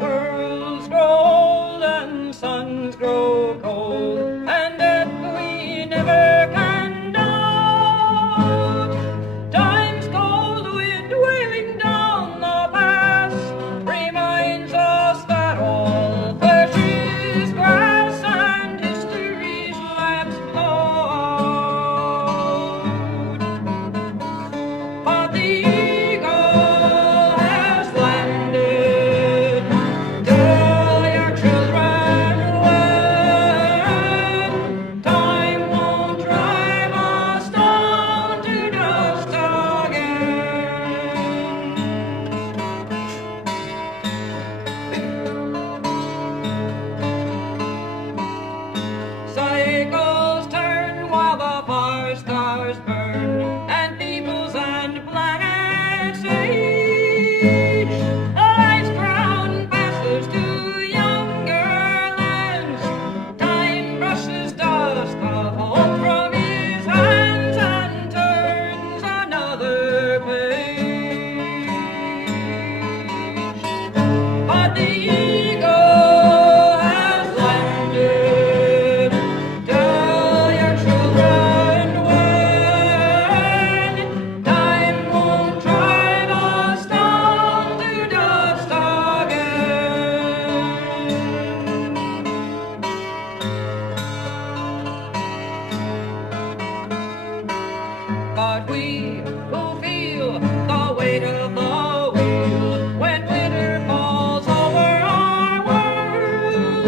Worlds grow old and suns grow cold, and death we never can doubt. Time's cold wind wailing down the pass reminds us that all flesh is grass and history's lamps blow out. But the eagle has landed. Tell your children when time won't drive us down to dust again. Cycles turn while the far stars burn, and peoples and planets age. Life's crown passes to younger lands. Time brushes dust of hope from his hands and turns another page. But the eagle has landed. Tell your children when time won't drive us down to dust again. But we who feel the weight of the wheel when winter falls over our world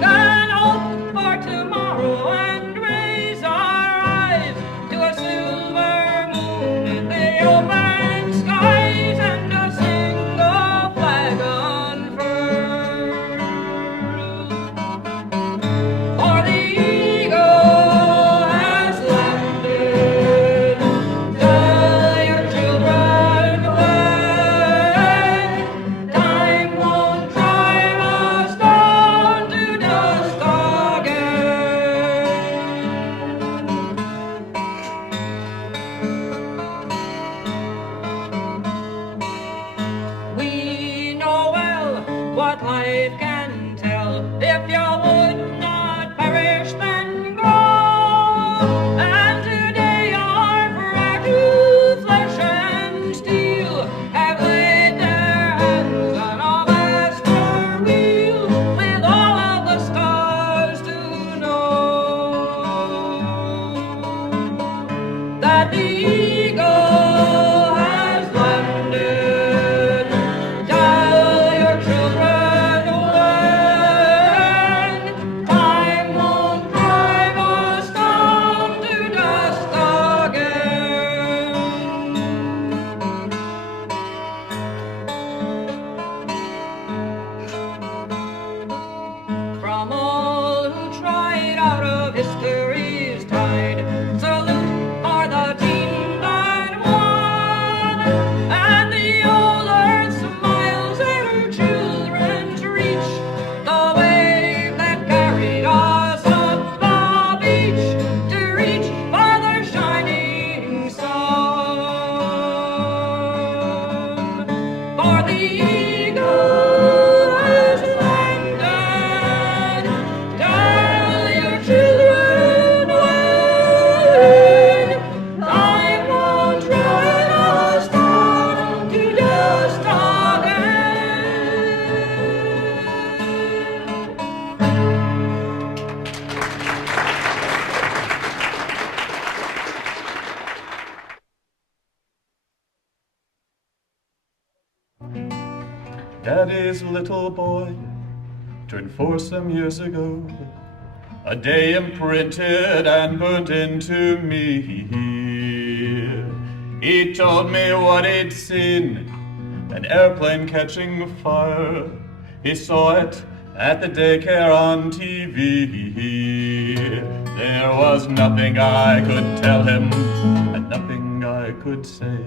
can hope for tomorrow and raise our eyes to a silver moon in the open skies and a single flag unfurled. For the eagle has landed. Tell your children when time won't drive us down to dust again. We know well what life can tell. If you would not perish, then grow. And today our fragile flesh and steel have laid their hands on a master wheel with all of the stars to know that the eagle has landed. Tell your children when time won't drive us down to dust again. From all who tried out of history's tide, salute for the team that won. And the old earth smiles at her children's reach, the wave that carried us up the beach to reach for the shining sun. For the eagle has landed. Tell your children when time won't drive us down to dust again. Daddy's little boy turned 4 some years ago, a day imprinted and burnt into me. He told me what he'd seen, an airplane catching fire. He saw it at the daycare on TV. There was nothing I could tell him and nothing I could say.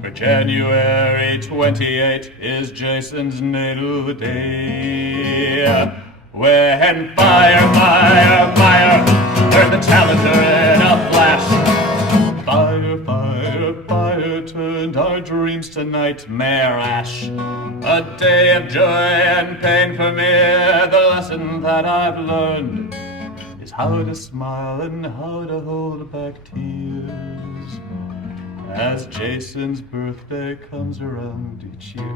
For January 28 is Jason's natal day, when fire, fire, fire heard the Challenger in a flash. Fire, fire, fire turned our dreams to nightmare ash. A day of joy and pain for me, the lesson that I've learned is how to smile and how to hold back tears as Jason's birthday comes around each year.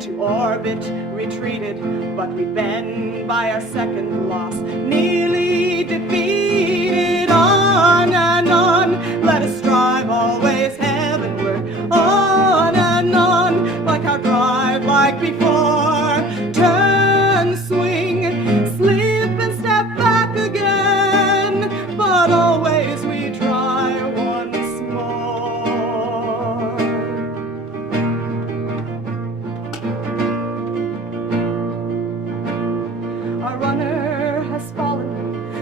To orbit retreated, but we'd been by our second loss, nearly defeated. On and on, let us strive always heavenward. On and on, like our drive, like before. Turn, swing, slip and step back again, but always we try once more.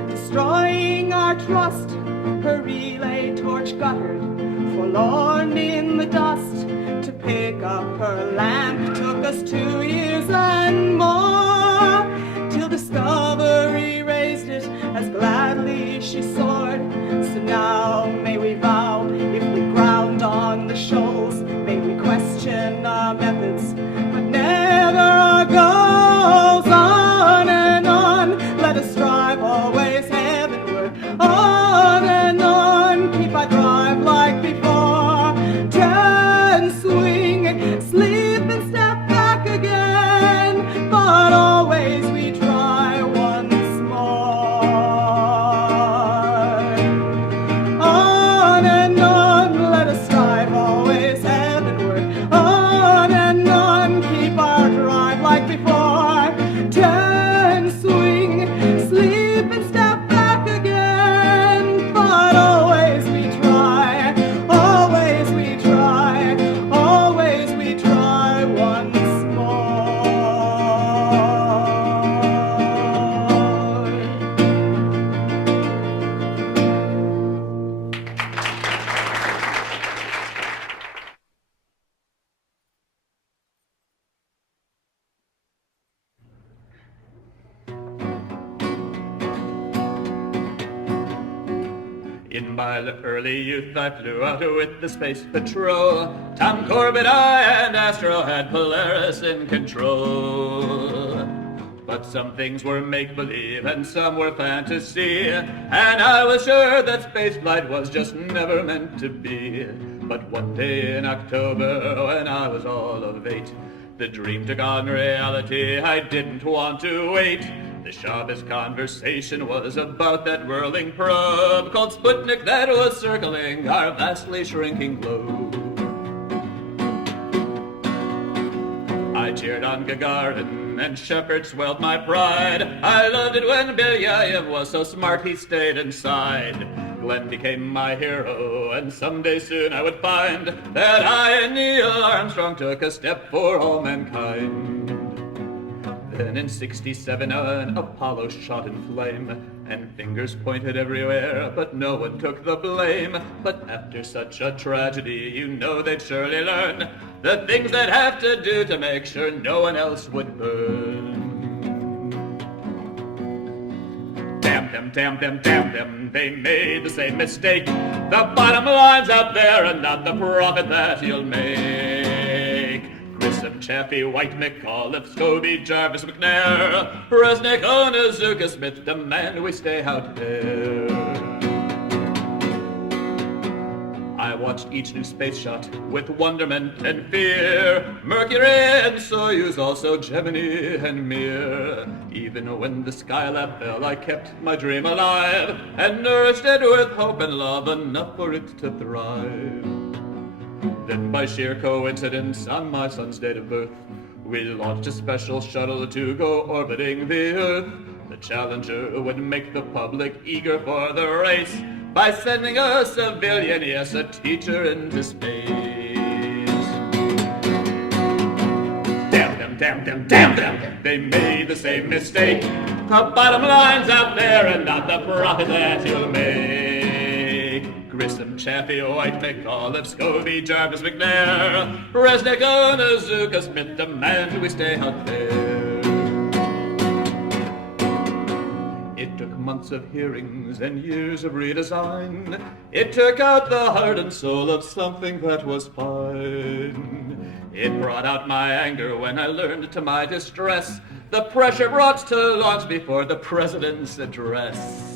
Destroying our trust, her relay torch guttered, forlorn in the dust. To pick up her lamp took us 2 years and more, till Discovery raised it as gladly she soared. So now may we vow, if we ground on the shoals, may we question our methods, but never our goals. On and on, let us strive always heavenward. On and on, keep our drive like before. Turn, swing, slip and step back again, but always we try once more. On and on, let us strive always heavenward. On and on, keep our drive like before. Turn, swing, slip and step back again, but always we try, always we try, always we try once more. In my early youth I flew out with the Space Patrol. Tom Corbett, I, and Astra had Polaris in control. But some things were make-believe and some were fantasy, and I was sure that spaceflight was just never meant to be. But one day in October, when I was all of 8, the dream took on reality. I didn't want to wait. The sharpest conversation was about that whirling probe called Sputnik that was circling our vastly shrinking globe. I cheered on Gagarin and Shepard swelled my pride. I loved it when Belyayev was so smart he stayed inside. Glenn became my hero, and someday soon I would find that I and Neil Armstrong took a step for all mankind. Then in '67 an Apollo shot in flame, and fingers pointed everywhere, but no one took the blame. But after such a tragedy, you know they'd surely learn the things they'd have to do to make sure no one else would burn. Damn them, damn them, damn them, they made the same mistake. The bottom line's out there and not the profit that you'll make. Chris Grissom, Chaffee, White, McAuliffe, Scobie, Jarvis, McNair, Resnick, Onizuka, Smith, demand we stay out there. I watched each new space shot with wonderment and fear. Mercury and Soyuz, also Gemini and Mir. Even when the Skylab fell, I kept my dream alive and nourished it with hope and love enough for it to thrive. Then by sheer coincidence, on my son's date of birth, we launched a special shuttle to go orbiting the Earth. The Challenger would make the public eager for the race by sending a civilian, yes, a teacher into space. Damn them, damn them, damn them, they made the same mistake. The bottom line's out there and not the profit that you'll make. Grissom, Chaffee, White, McAuliffe, Scobie, Jarvis, McNair, Resnick, Onizuka, Smith, demand we stay out there. It took months of hearings and years of redesign. It took out the heart and soul of something that was fine. It brought out my anger when I learned to my distress the pressure brought to launch before the president's address.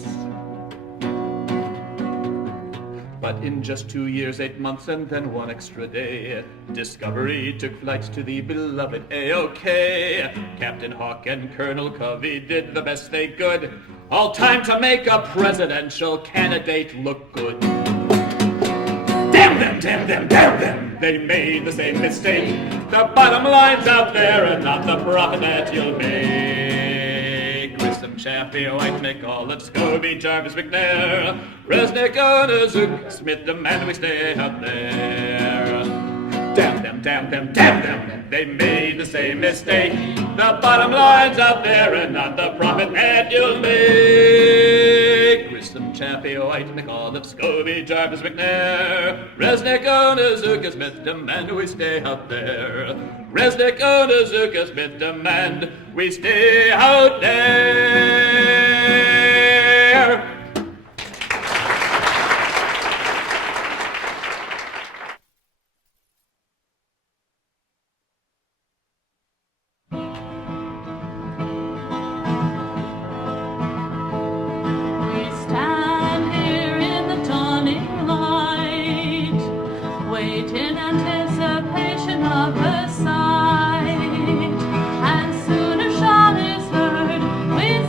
But in just 2 years, 8 months, and then 1 extra day, Discovery took flight to the beloved AOK. Captain Hawk and Colonel Covey did the best they could. All time to make a presidential candidate look good. Damn them, damn them, damn them! They made the same mistake. The bottom line's out there and not the profit that you'll make. Grissom, Chaffee, White, McAuliffe, Scobie, Jarvis, McNair, Resnick, Onizuka, Smith, demand we stay out there. Damn them, damn them, damn them! They made the same mistake. The bottom line's out there and not the profit that you'll make. Grissom, Chaffee, White, McAuliffe, Scobie, Jarvis, McNair, Resnick, Onizuka, Smith, demand we stay out there. Resnick, Onizuka, Smith, demand we stay out there. In anticipation of her sight, and sooner shall is heard with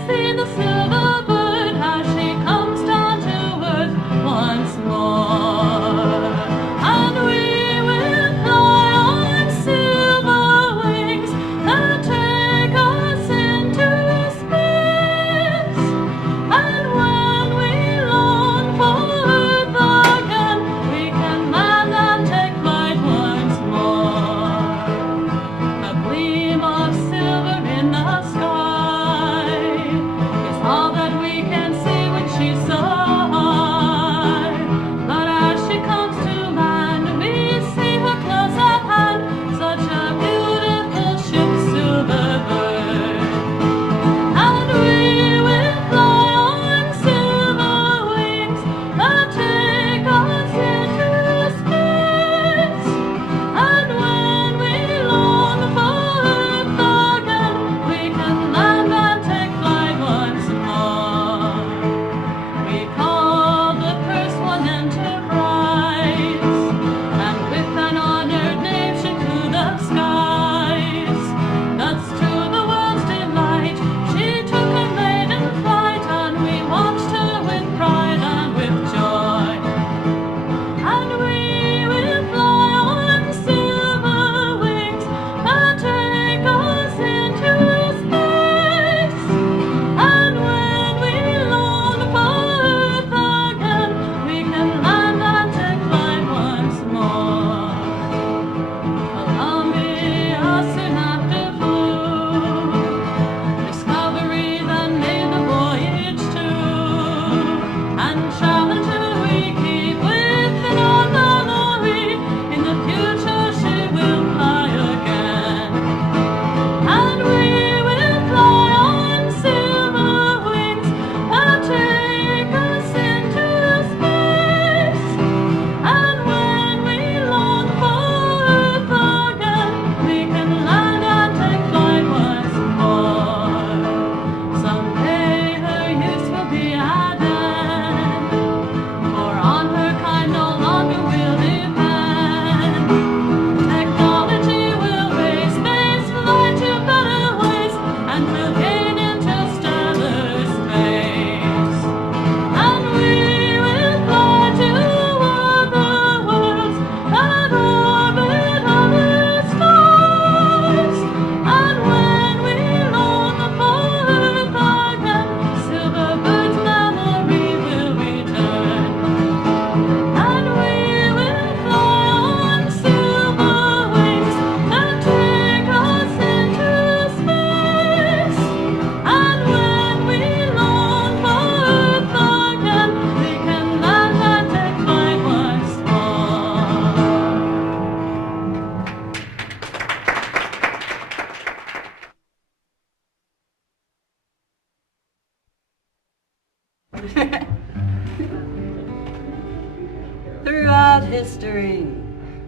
Throughout history,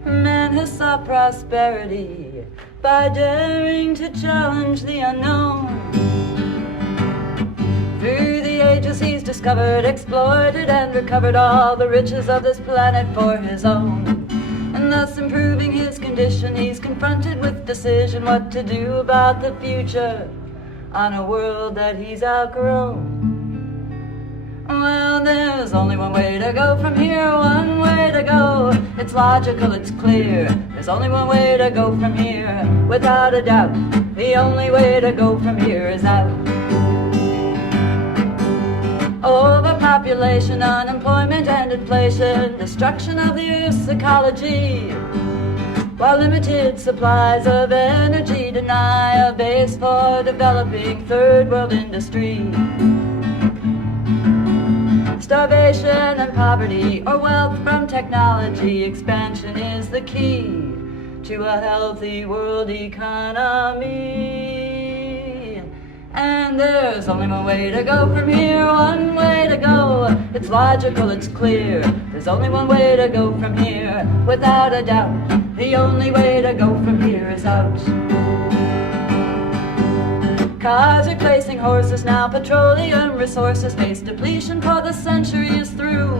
man has sought prosperity by daring to challenge the unknown. Through the ages he's discovered, exploited, and recovered all the riches of this planet for his own. And thus improving his condition, he's confronted with decision what to do about the future on a world that he's outgrown. Well, there's only one way to go from here, one way to go. It's logical, it's clear. There's only one way to go from here, without a doubt. The only way to go from here is out. Overpopulation, unemployment and inflation, destruction of the Earth's ecology, while limited supplies of energy deny a base for developing third world industry. Starvation and poverty, or wealth from technology expansion is the key to a healthy world economy. And there's only one way to go from here, one way to go. It's logical, it's clear. There's only one way to go from here, without a doubt. The only way to go from here is out. Cars replacing horses now, petroleum resources face depletion for the century is through.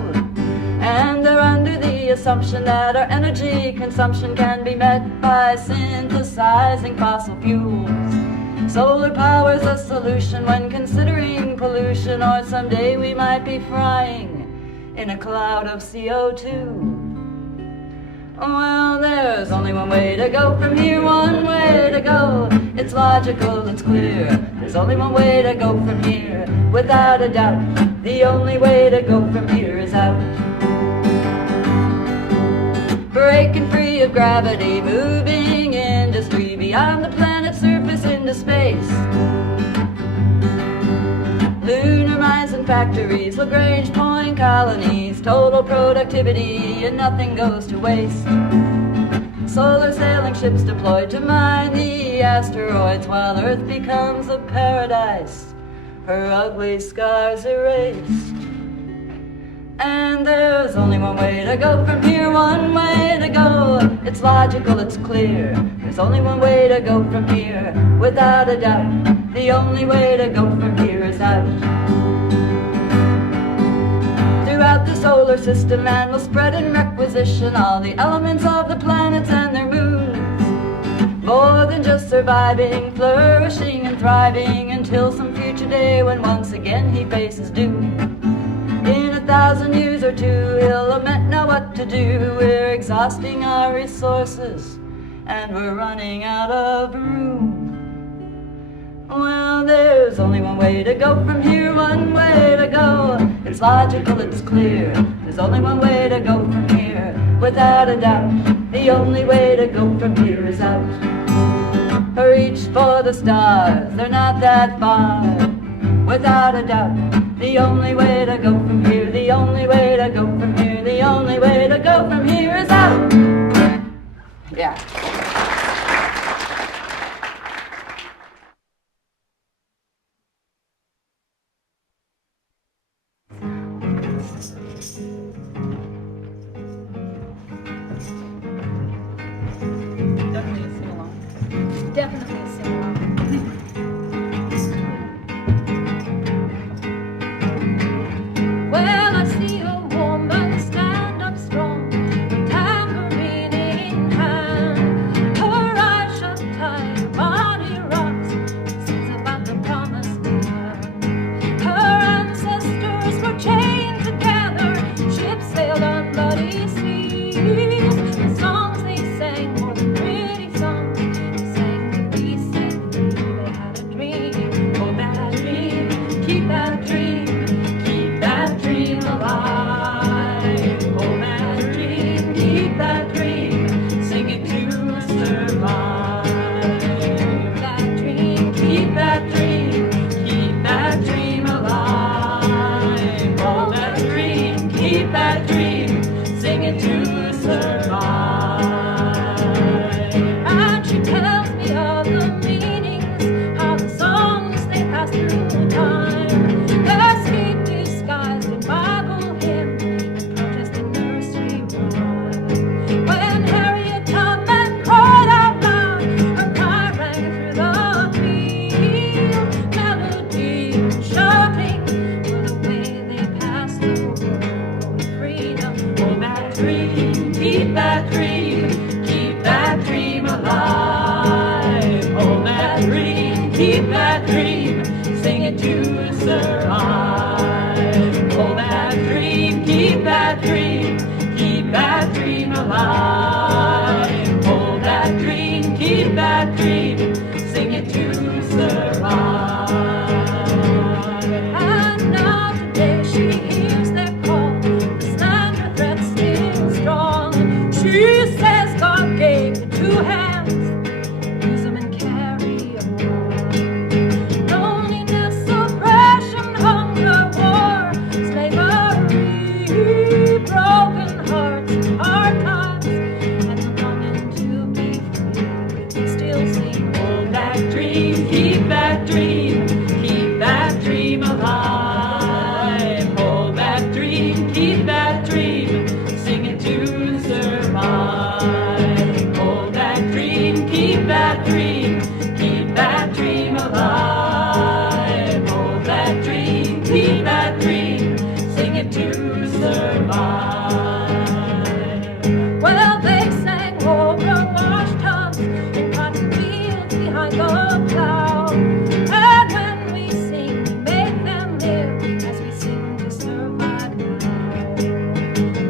And they're under the assumption that our energy consumption can be met by synthesizing fossil fuels. Solar power's a solution when considering pollution, or someday we might be frying in a cloud of CO2. Well, there's only one way to go from here, one way to go. It's logical, it's clear. There's only one way to go from here, without a doubt. The only way to go from here is out. Breaking free of gravity, moving industry beyond the planet's surface into space. Lunar mines and factories, Lagrange point colonies, total productivity and nothing goes to waste. Solar sailing ships deployed to mine the asteroids while Earth becomes a paradise, her ugly scars erased. And there's only one way to go from here, one way to go. It's logical, it's clear. There's only one way to go from here, without a doubt. The only way to go from here is out. Throughout the solar system, man will spread and requisition all the elements of the planets and their moons. More than just surviving, flourishing and thriving, until some future day when once again he faces doom. In 1,000 years or two, he'll lament now what to do. We're exhausting our resources, and we're running out of room. Well, there's only one way to go from here, one way to go. It's logical, it's clear. There's only one way to go from here, without a doubt. The only way to go from here is out. Reach for the stars, they're not that far, without a doubt. The only way to go from here, the only way to go from here, the only way to go from here is out. Yeah. Definitely a sing-along. Definitely a sing-along. Well, I see a woman stand up strong, tambourine in hand. Her eyes shut tight, her body rocks, sings about the promised land. Her ancestors were chained together, ships sailed on bloody seas. The songs they sang were pretty songs. They sang to be set free. They had a dream, oh that dream, keep that dream. Keep that dream alive. Oh, that dream, keep that dream. Sing it to survive. That dream, keep that dream. Keep that dream alive. Oh, that dream, keep that dream. Sing it to survive. And she tells me of the meanings, how the songs they pass through time. keep that dream, sing it to survive. Well, they sang over washed tubs in cotton fields behind the plow. And when we sing, we make them live as we sing to survive now.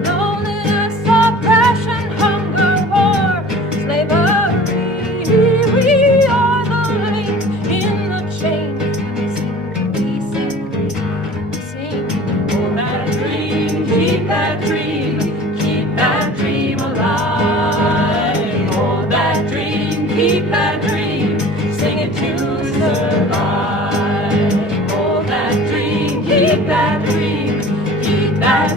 Loneliness, oppression, hunger, war, slavery. We are the link in the chain. When we sing to be set free, we sing. Hold that dream, keep that dream, keep that dream alive. Hold that dream, keep that dream, sing it to survive. Hold that dream, keep that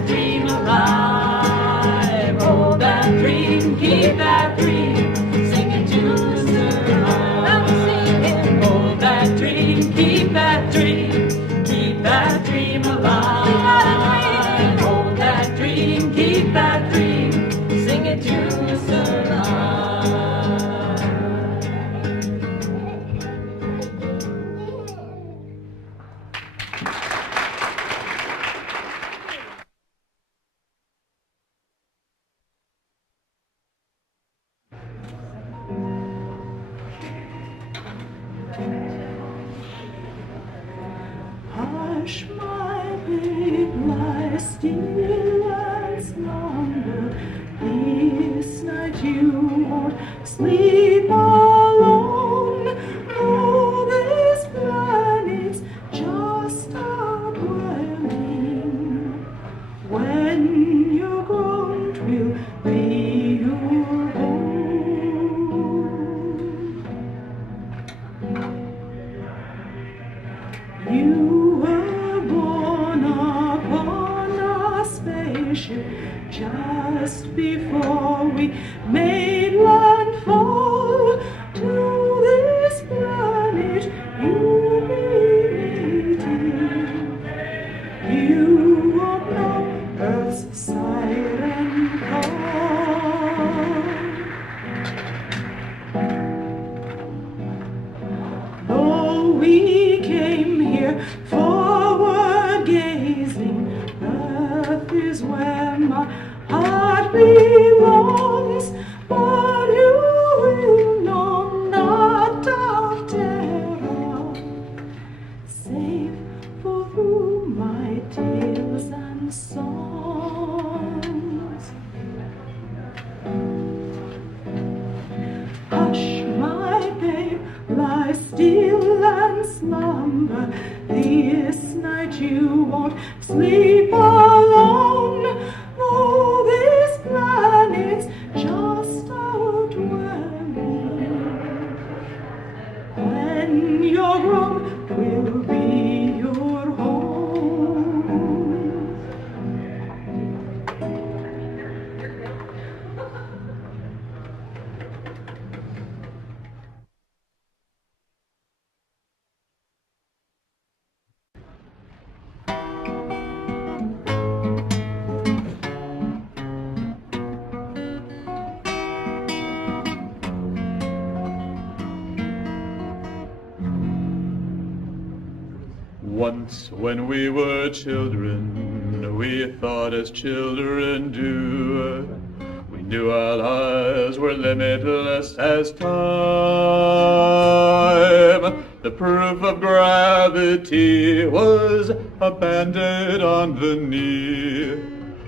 dream alive. Hold that dream, keep that dream, sing it to survive. I'm singing. Hold that dream, keep that dream alive. Hold that dream, keep that dream, sing it to survive. Hush, my babe, lie still and slumber. This night you won't sleep alone. Oh, this planet's just a whirling. When you're grown, 'twill be your home. You were born upon a spaceship just before we made landfall to this planet you'll be meeting. You won't know Earth's siren call. Though we came here forward gazing, Earth is where my heart belongs. But you will know not of terror, safe for through my tales and songs. Hush, my babe, lie still and slumber. This night you won't sleep alone. Oh, this planet's just a dwelling. When you're grown, 'twill be your home. Once when we were children, we thought as children do. We knew our lives were limitless as time. The proof of gravity was a band-aid on the knee.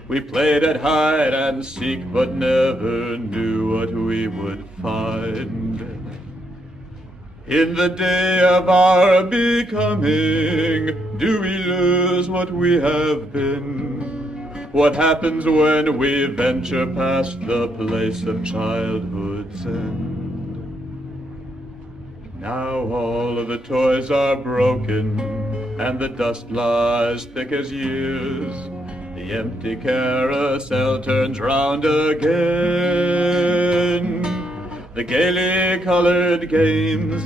We played at hide and seek, but never knew what we would find. In the day of our becoming, do we lose what we have been? What happens when we venture past the place of childhood's end? Now all of the toys are broken, and the dust lies thick as years. The empty carousel turns round again. The gaily colored games,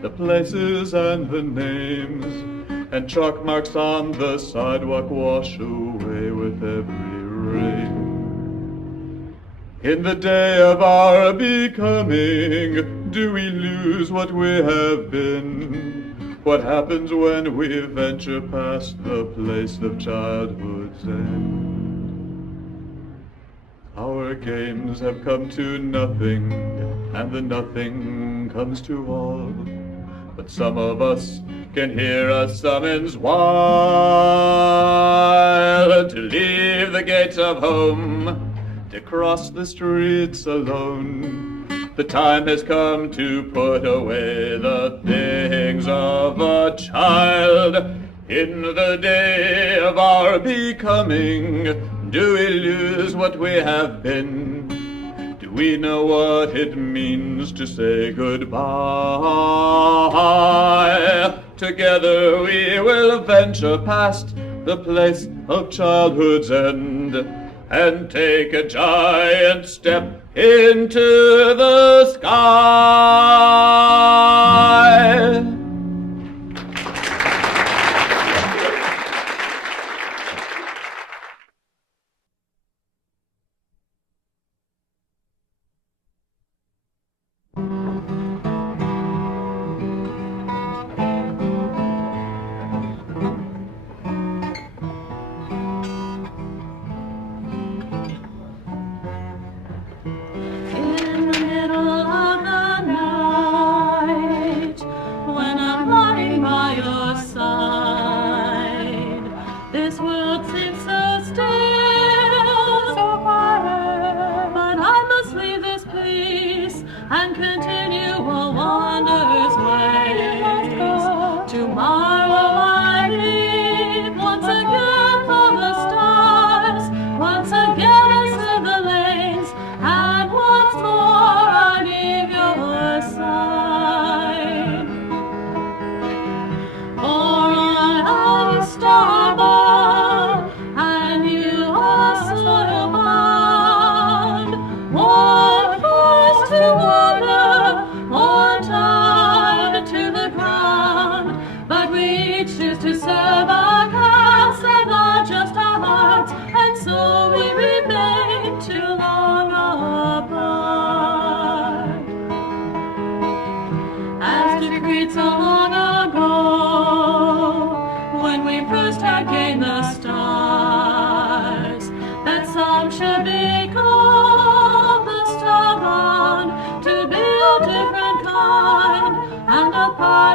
the places and the names, and chalk marks on the sidewalk wash away with every rain. In the day of our becoming, do we lose what we have been? What happens when we venture past the place of childhood's end? Our games have come to nothing, and the nothing comes to all. But some of us can hear a summons wild to leave the gates of home, to cross the streets alone. The time has come to put away the things of a child. In the day of our becoming, do we lose what we have been? Do we know what it means to say goodbye? Together we will venture past the place of childhood's end and take a giant step into the sky.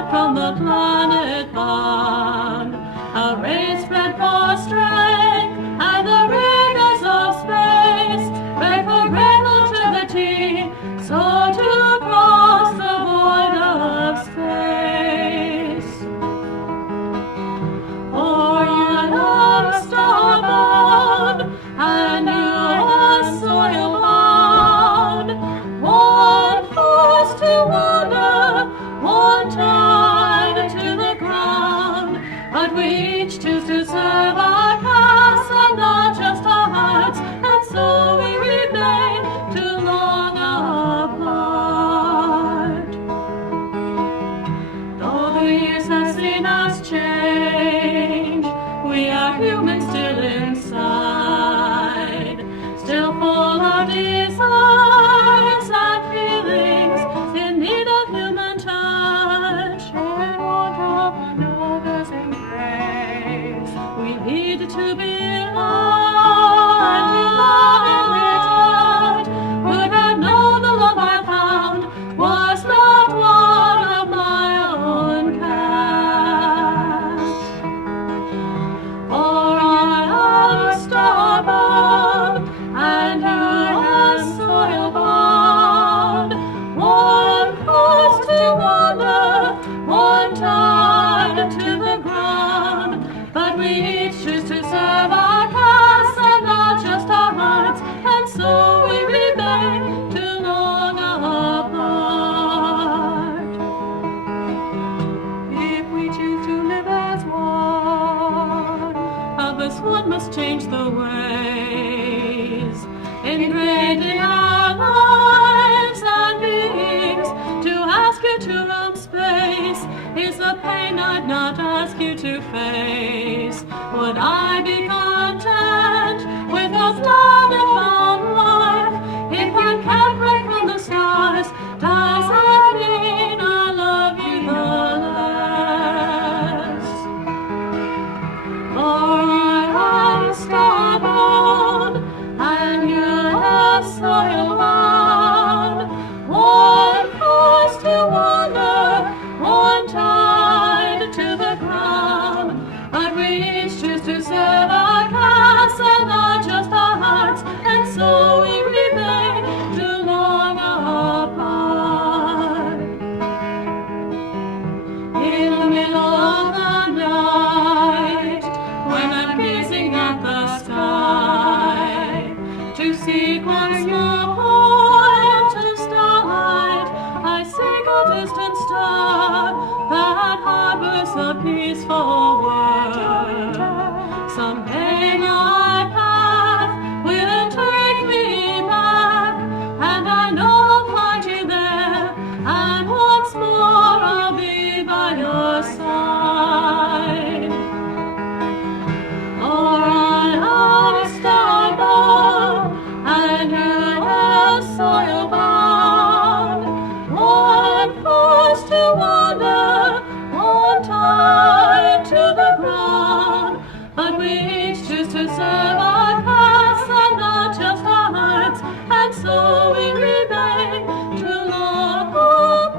From the planet bound, a race bred for strength and the rigors of space, bred for cradle to the teeth, so to cross the void of space. For yet on starbound, and you are soil-bound, one force to wander, one tied to the ground, but we each choose to serve our cause and not just our hearts, and so we remain too long apart. Though the years have seen us change, we are human still inside, still full of desires and feelings in need of human touch and want of another's embrace. We need to be loved and loved. Would have known the love I found was not one of my own cast. For I am starbound and you are soil-bound. One force to wander, one tied to the ground, but we each choose to serve our cause and not just our hearts, and so we remain too long apart. If we choose to live as one, of this one must change the ways, ingrained in our lives and beings. To ask you to roam space is a pain I'd not ask you to face. Would I be content with those love and found life if I can't break from the stars? Does that mean I love you the less? to serve our cause and not just our hearts, and so we remain too long apart. In the middle of the night, when I'm gazing at the sky, to seek once more point of starlight, I seek a distant star that harbors a peaceful world. Someday my path will take me back, and I know I'll find you there, and once more I'll be by your side. For I am starbound, and you are soilbound, one forced to wander, one tied to the ground, but we each choose to serve our past and not just our hearts, and so we remain too long apart.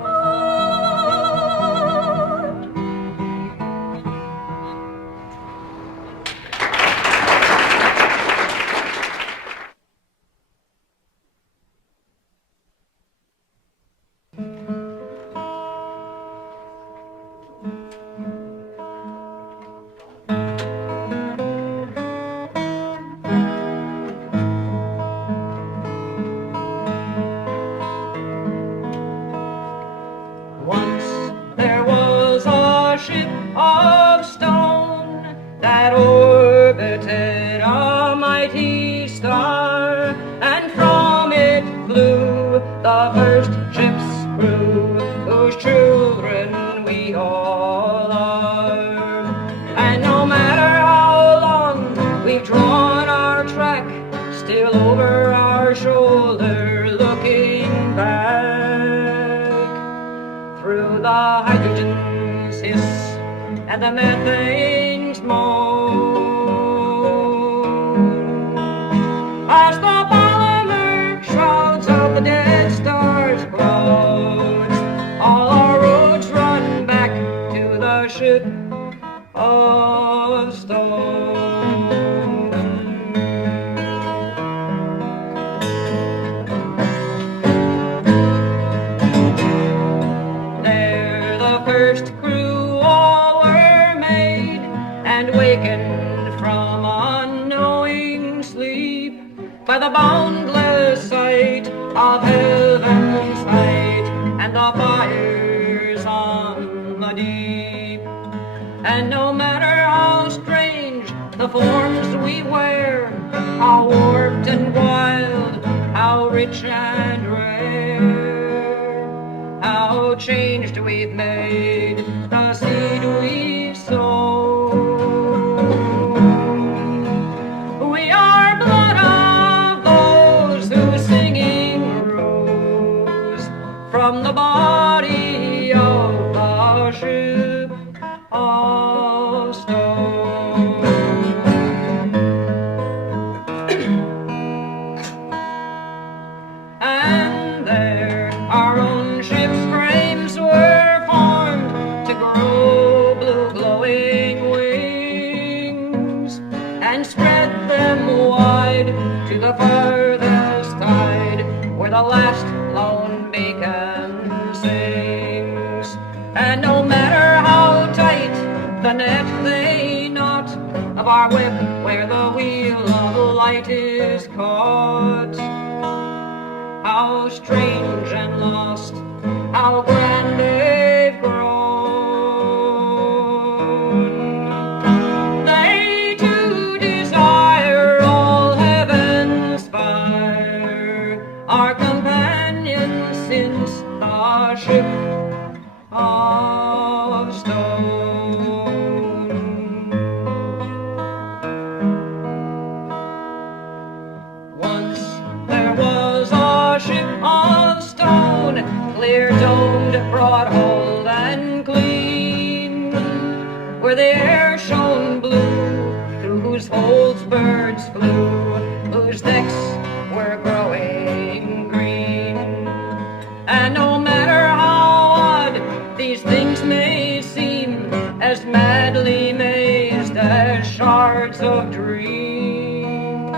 Once there was a ship of stone that orbited a mighty star, and from it flew the first ship's crew, whose children we all are. And no matter how long we've drawn our track, still over our shoulder looking back, through the hydrogen's hiss and the methane's moan, as the polymer shrouds of the dead stars close, all our roads run back to the ship of stone. There the first crew all were made, and wakened from unknowing sleep by the boundless sight of heaven's height and the fires on the deep. And no matter how strange the forms we wear, how warped and wild, how rich and rare, how changed we've made the seed we've sown. We are blood of those whose singing rose from the body of the ship of stone. And there our own ship's frames were formed to grow blue glowing wings, and spread them wide to the furthest tide, where the last lone beacon sings. And no matter how tight the net they knot of our whip, where the wheel of light is caught, how strange and lost, how grand they've grown. They too desire all heaven's fire, our companions since the ship of stone. Once there was a ship of stone, clear domed, broad-hulled and clean, where the air shone blue, through whose holds birds flew, whose decks were growing green. And no matter how odd these things may seem, as madly mazed as sharks hearts of dreams.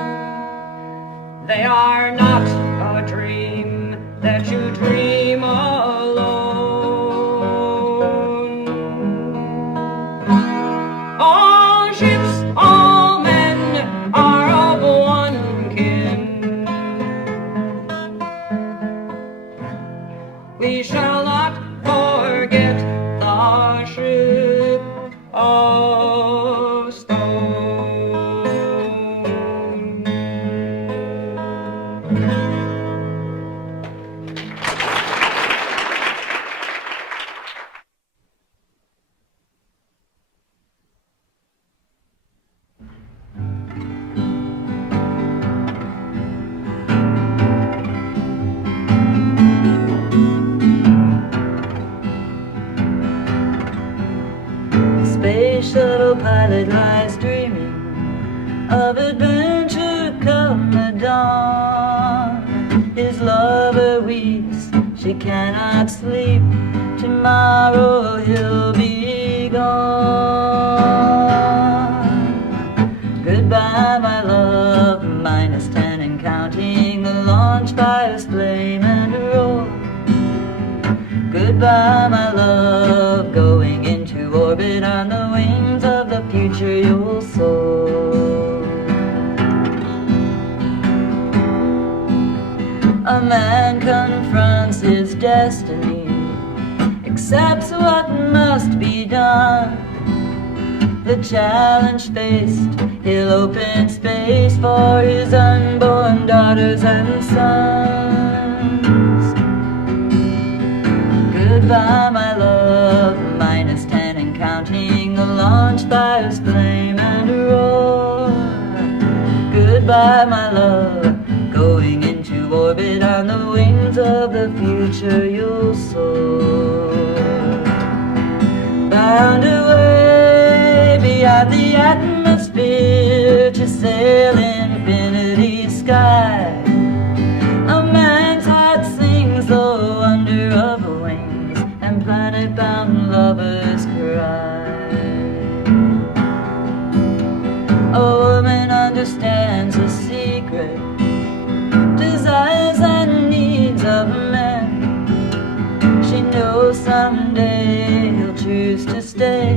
They are not a dream that you dream alone. All ships, all men are of one kin. We shall not forget the ship of stone. Space shuttle pilot lies dreaming of adventure come the dawn. His lover weeps, she cannot sleep. Tomorrow he'll be gone. Goodbye, my love, -10 and counting. The launch fires flame and roar. Goodbye, my love, going into orbit on the wings of the future you'll soar. A man confronts his destiny, accepts what must be done. The challenge faced, he'll open space for his unborn daughters and sons. Goodbye, my love, -10 and counting. The launch fires flame and roar. Goodbye, my love, going into orbit on the wings of the future you'll soar. Bound away beyond the atmosphere to sail infinity sky. A man's heart sings low under of wings, and planet-bound lovers cry. A woman understands the secret desires and needs of men. She knows someday he'll choose to stay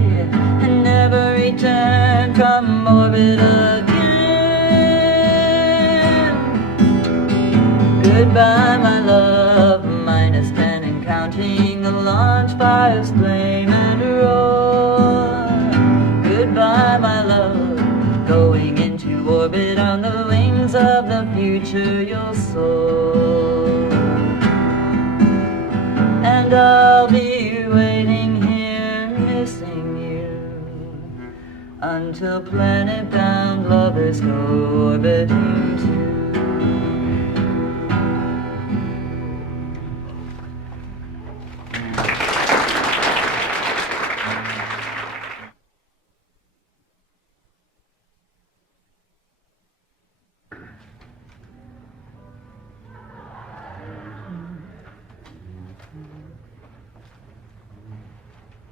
and never return from orbit again. Goodbye, my love, -10 and counting. The launch fires flame and roar. Goodbye, my love, going into orbit on the wings of the future you'll soar. And I'll be waiting here, missing you, until planet-bound lovers go orbiting too.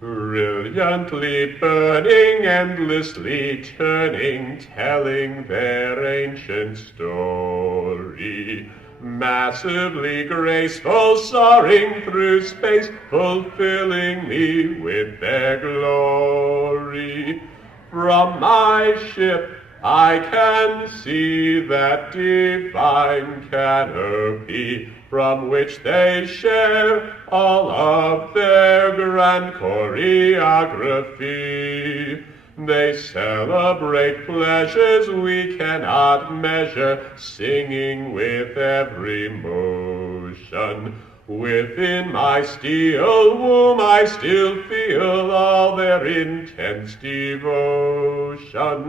Brilliantly burning, endlessly turning, telling their ancient story. Massively graceful, soaring through space, fulfilling me with their glory. From my ship I can see that divine canopy from which they share all of their grand choreography. They celebrate pleasures we cannot measure, singing with every motion. Within my steel womb I still feel all their intense devotion.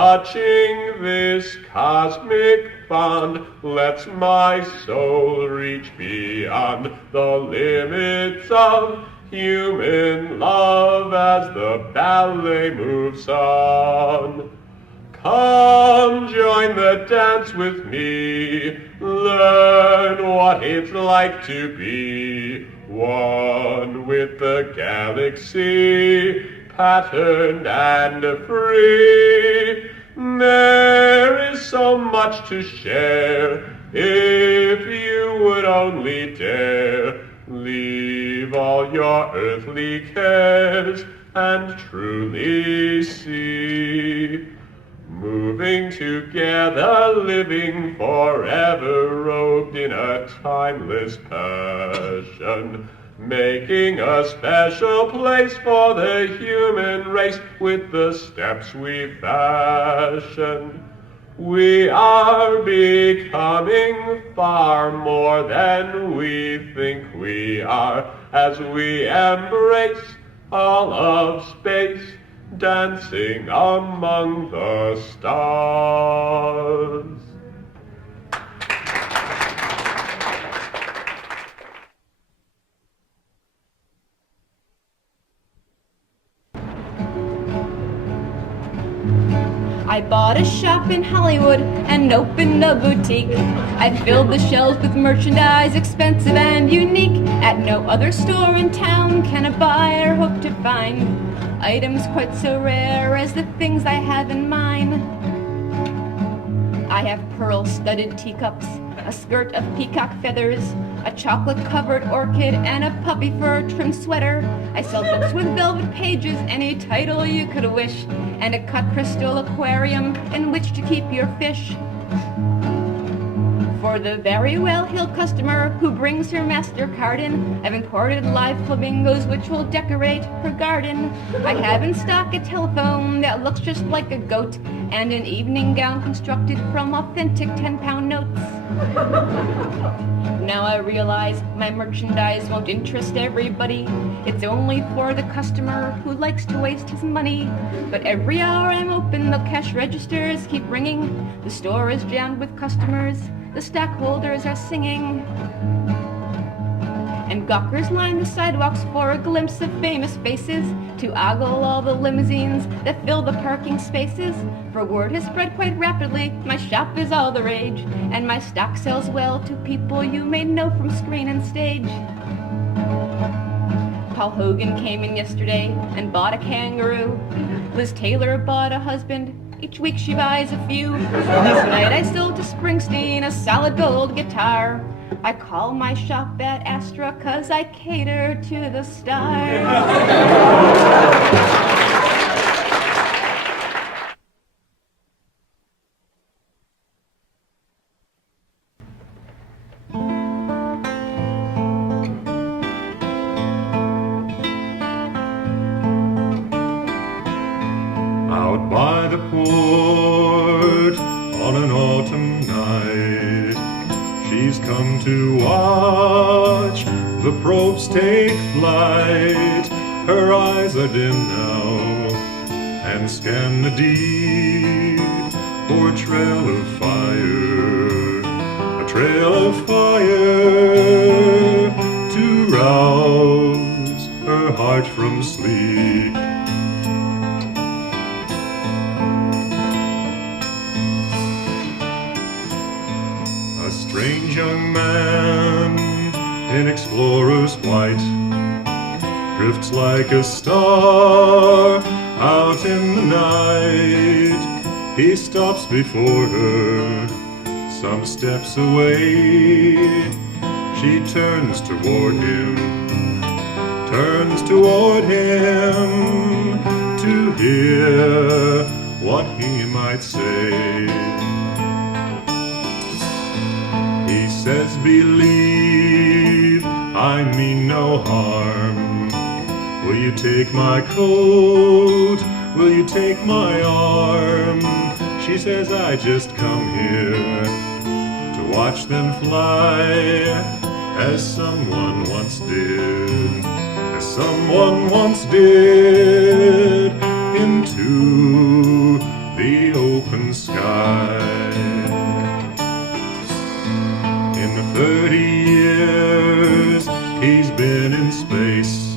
Touching this cosmic bond lets my soul reach beyond the limits of human love as the ballet moves on. Come, join the dance with me, learn what it's like to be one with the galaxy. patterned and free. There is so much to share, if you would only dare leave all your earthly cares and truly see. Moving together, living forever, robed in a timeless passion, making a special place for the human race with the steps we fashion. We are becoming far more than we think we are as we embrace all of space, dancing among the stars. I bought a shop in Hollywood and opened a boutique. I filled the shelves with merchandise expensive and unique. At no other store in town can a buyer hope to find items quite so rare as the things I have in mine. I have pearl-studded teacups, a skirt of peacock feathers, a chocolate-covered orchid, and a puppy fur-trimmed sweater. I sell books with velvet pages, any title you could wish, and a cut crystal aquarium in which to keep your fish. For the very well-heeled customer who brings her MasterCard in, I've imported live flamingos which will decorate her garden. I have in stock a telephone that looks just like a goat, and an evening gown constructed from authentic 10-pound notes. Now I realize my merchandise won't interest everybody. It's only for the customer who likes to waste his money. But every hour I'm open, the cash registers keep ringing. The store is jammed with customers. The stockholders are singing. And gawkers line the sidewalks for a glimpse of famous faces, to ogle all the limousines that fill the parking spaces. For word has spread quite rapidly, my shop is all the rage, and my stock sells well to people you may know from screen and stage. Paul Hogan came in yesterday and bought a kangaroo. Liz Taylor bought a husband. Each week she buys a few. Last night I sold to Springsteen a solid gold guitar. I call my shop at Astra 'cause I cater to the stars. Out by the port on an autumn night, she's come to watch the probes take flight. Her eyes are dim now and scan the deep for a trail of fire, a trail of fire to rouse her heart from sleep. Strange young man in explorer's white drifts like a star out in the night. He stops before her, some steps away. She turns toward him to hear what he might say. He says, believe I mean no harm. Will you take my coat? Will you take my arm? She says, I just come here to watch them fly, as someone once did, into the open sky. 30 years he's been in space.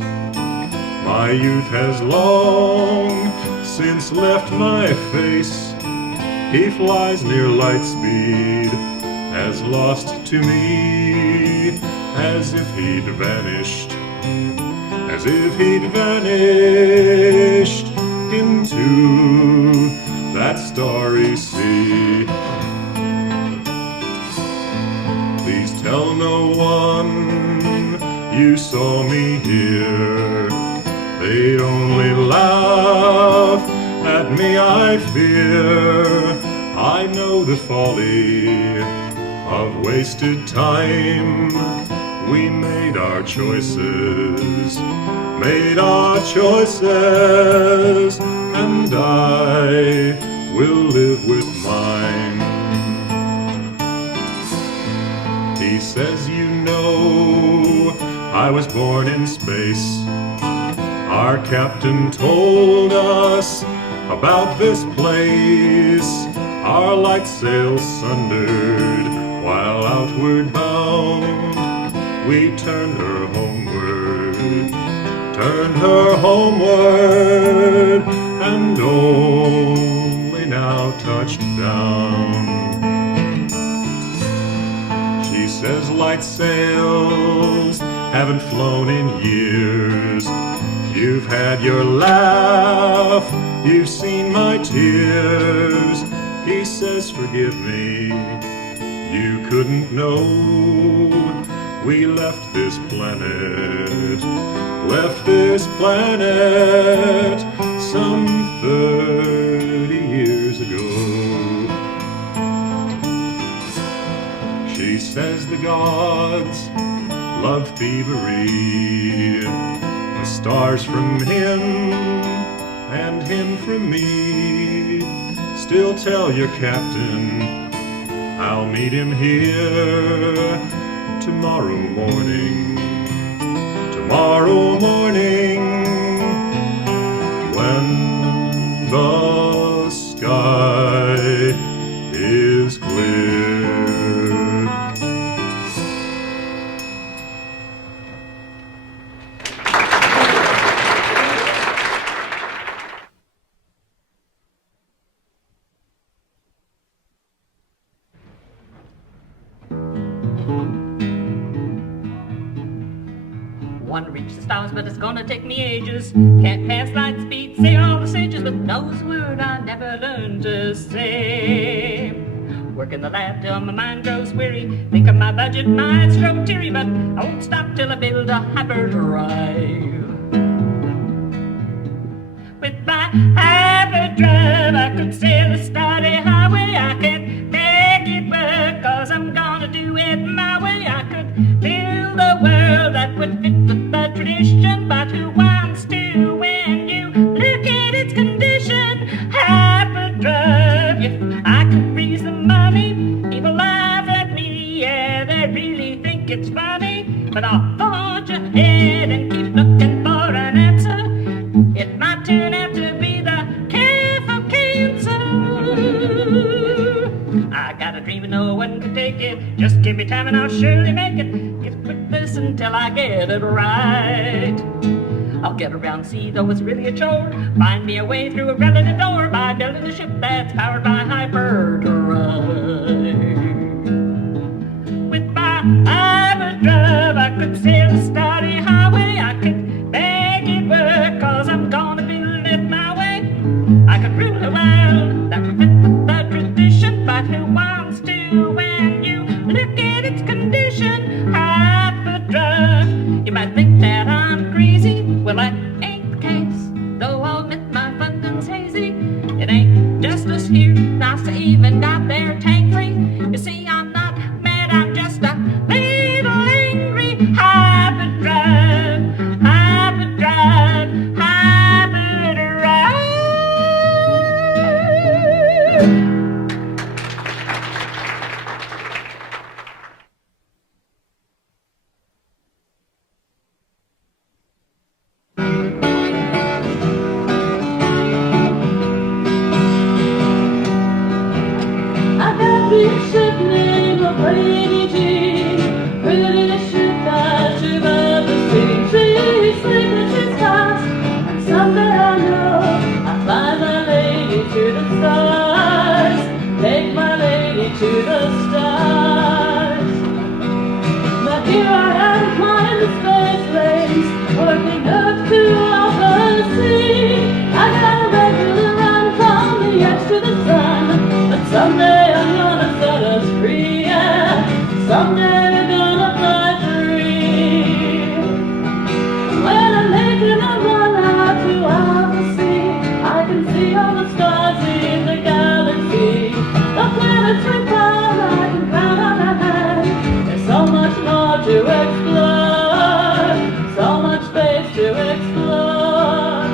My youth has long since left my face. He flies near light speed, as lost to me as if he'd vanished as if he'd vanished into that starry sea. Please tell no one you saw me here. They'd only laugh at me, I fear. I know the folly of wasted time. We made our choices, and I will live with mine. He says, you know, I was born in space. Our captain told us about this place. Our light sails sundered while outward bound. We turned her homeward, and only now touched down. She says light sails haven't flown in years. You've had your laugh, you've seen my tears. He says forgive me, you couldn't know. We left this planet some 30 years ago. She says the gods love thievery, the stars from him and him from me. Still tell your captain I'll meet him here tomorrow morning, when the sky is clear. Want to reach the stars, but it's gonna take me ages. Can't pass light speed, say all the sages, but knows a word I never learned to say. Work in the lab till my mind grows weary. Think of my budget, my eyes grow teary, but I won't stop till I build a hyperdrive. With my hyperdrive, I could sail the starry highway. I can make it work, cause I'm gonna do it my way. I could build a world that would fit the tradition, but who wants to when you look at its condition? Hyperdrive, if I could raise the money, people laugh at me, yeah, they really think it's funny, but I'll forge ahead and keep looking for an answer. It might turn out to be the cure for cancer. I got a dream and no one can take it. Just give me time and I'll surely make it. Give quick listen till I get it right. I'll get around sea, though it's really a chore. Find me a way through a relative door by building a ship that's powered by hyperdrive. With my hyperdrive, I could sail the starry highway. I could make it work, cause I'm gonna build it my way. I could rule the world that would fit the tradition, but who wants to when you look at its condition? Hyperdrive. You might think that I'm crazy, well that ain't the case, though I'll admit my funding's hazy. It ain't just us here, nice to even out there tangly. You see, I'm not mad, I'm just a little angry. Hyperdrive, hyperdrive, hyperdrive. I got someday I'm gonna set us free, yeah. Someday we're gonna fly free. When I'm making a run out to out the sea, I can see all the stars in the galaxy. The planets we found I can count on my hand. There's so much more to explore, so much space to explore.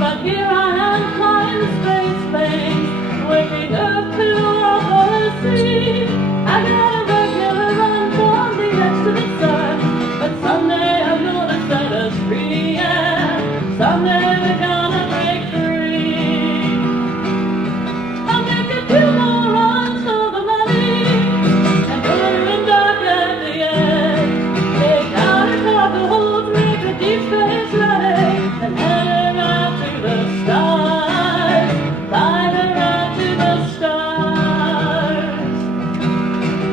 But here I am flying space lanes, waking up to over the sea. I got a regular run from the edge to the sun, but someday I'm gonna set us free, yeah. Someday we're gonna break free. I'll make a few more runs for the money, and put her in dark at the end. Take out a couple holes, make a deep space ready, and head her out to the stars. Fly her out to the stars.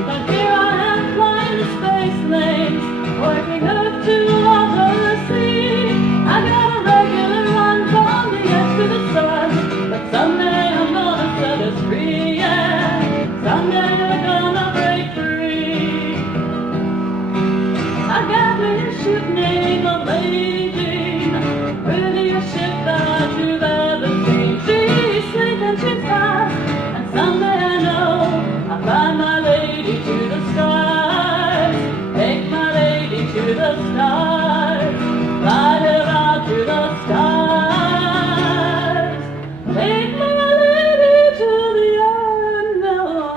But here I am flying the space lanes, working up to over the sea. I got a regular run from the edge to the sun, but someday I'm gonna set us free, yeah. Someday we're gonna break free. I got me a ship named a Lady Jean, prettiest ship that you've ever seen. She's sleek and she's fast, and someday I know I'll fly my lady to the stars. Take my lady to the stars, fly her out to the stars. Take my lady to the unknown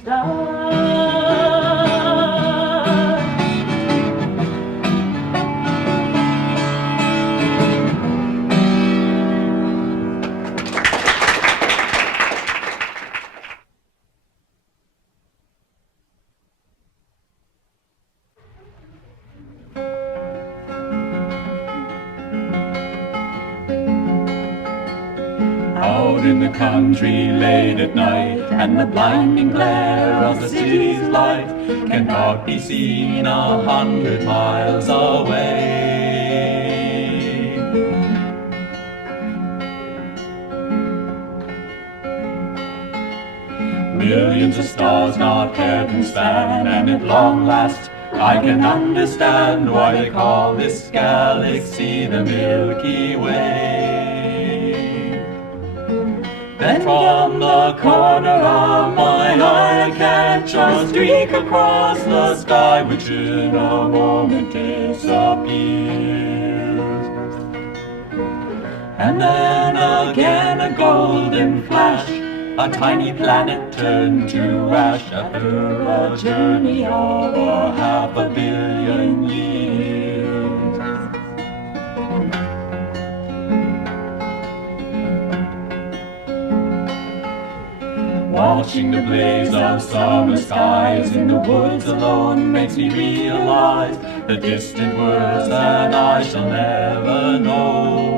stars. Out in the country late at night, and the blinding glare of the city's light cannot be seen 100 miles away. Millions of stars not heaven span, and at long last I can understand why they call this galaxy the Milky Way. Then from the corner of my eye I catch a streak across the sky, which in a moment disappears. And then again a golden flash, a tiny planet turned to ash after a journey of 500 million years. Watching the blaze of summer skies in the woods alone makes me realize the distant worlds that I shall never know.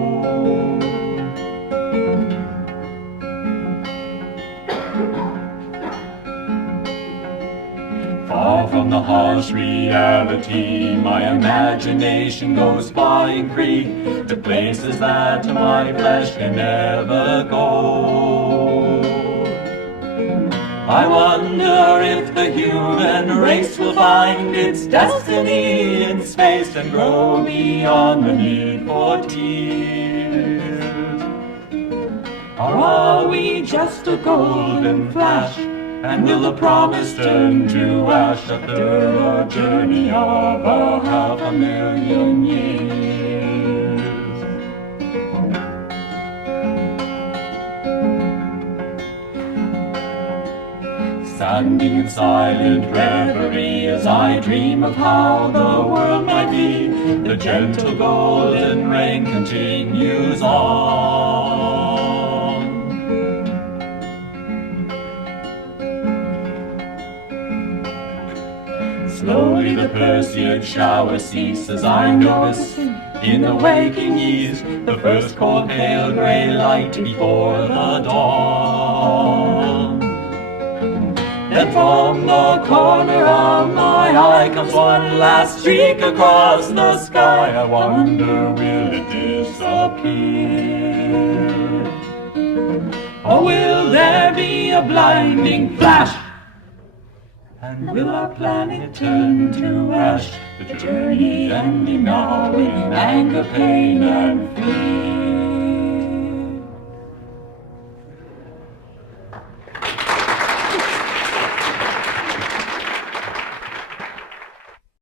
Far from the harsh reality, my imagination goes flying free to places that my flesh can never go. I wonder if the human race will find its destiny in space and grow beyond the need for tears. Or are we just a golden flash, and will the promise turn to ash after a journey of 500 million years? Standing in silent reverie as I dream of how the world might be, the gentle golden rain continues on. Slowly the Perseid shower ceases. I notice in the waking ease the first cold pale grey light before the dawn. Then from the corner of my eye comes one last streak across the sky. I wonder, will it disappear? Or will there be a blinding flash? And will our planet turn to ash? The journey ending now in anger, pain, and fear.